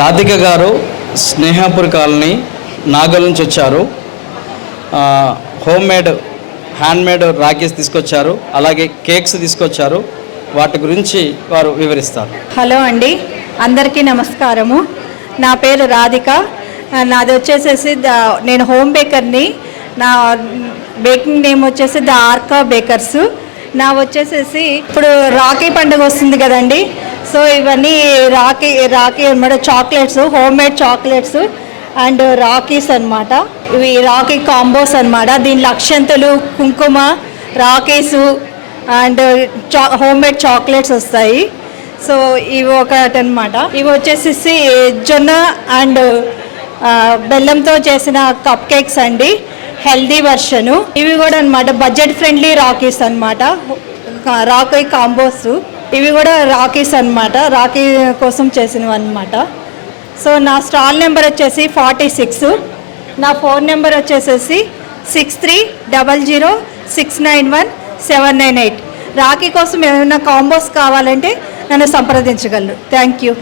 రాధిక గారు స్నేహాపూర్ కాలనీ నాగల్ నుంచి వచ్చారు. Home made hand made rakhis తీసుకొచ్చారు. అలాగే కేక్స్ తీసుకొచ్చారు. వాటి గురించి వారు వివరిస్తారు. హలో అండి. అందరికీ నమస్కారము. నా పేరు రాధిక. నాది వచ్చేసేసి ద నేను హోమ్ బేకర్ని నా బేకింగ్ నేమ్ వచ్చేసి ద ఆర్కా బేకర్స్. నా వచ్చేసేసి ఇప్పుడు రాఖీ పండుగ వస్తుంది కదండి. సో ఇవన్నీ రాఖీ రాఖీ అనమాట chocolates home made chocolates and rakhis అన్నమాట. ఇవి రాఖీ కాంబోస్ అనమాట దీని అక్షంతలు కుంకుమ రాఖీస్ అండ్ చా హోమ్ మేడ్ చాక్లెట్స్ వస్తాయి. సో ఇవి ఒకటి అనమాట ఇవి వచ్చేసి జొన్న అండ్ బెల్లంతో చేసిన కప్ కేక్స్ అండి. Healthy version. ఇవి కూడా అనమాట బడ్జెట్ ఫ్రెండ్లీ రాకీస్ అనమాట రాకీ కాంబోస్. ఇవి కూడా రాకీస్ అన్నమాట. రాకీ కోసం చేసినవి అనమాట సో నా స్టాల్ నెంబర్ వచ్చేసి ఫార్టీ సిక్స్. నా ఫోన్ నెంబర్ వచ్చేసేసి six three double zero six nine one seven nine eight rakhi కోసం ఏమైనా కాంబోస్ కావాలంటే నన్ను సంప్రదించగలరు థ్యాంక్ యూ